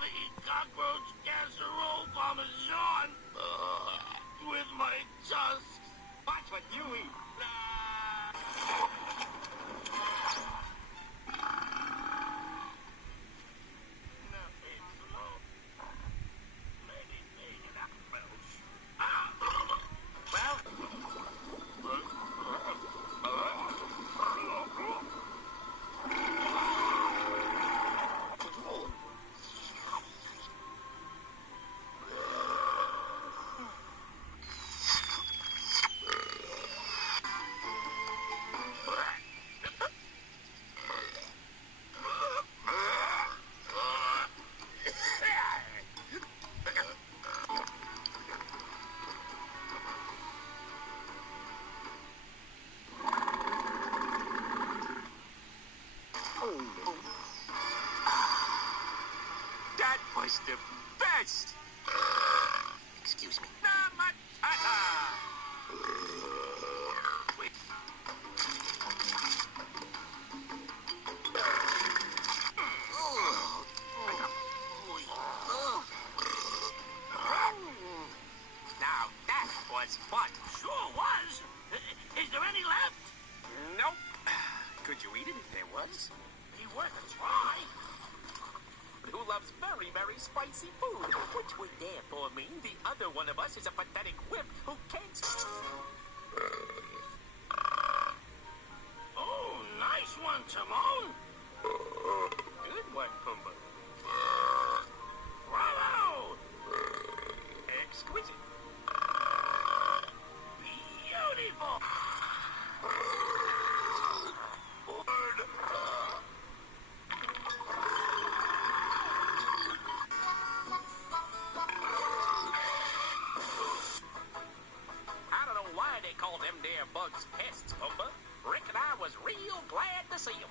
gotta eat cockroach casserole parmesan with my tusks. Watch what you eat. That was the best! Excuse me. Not much. Wait. Now that was fun. Sure was. Is there any left? Nope. Could you eat it if there was? Be worth a try. Who loves very, very spicy food, which would therefore mean the other one of us is a pathetic whip who can't... Oh, nice one, Timon. Good one, Pumbaa. Bravo. Exquisite. Beautiful. I don't know why they call them there bugs pests, Pumbaa. Rick and I was real glad to see them.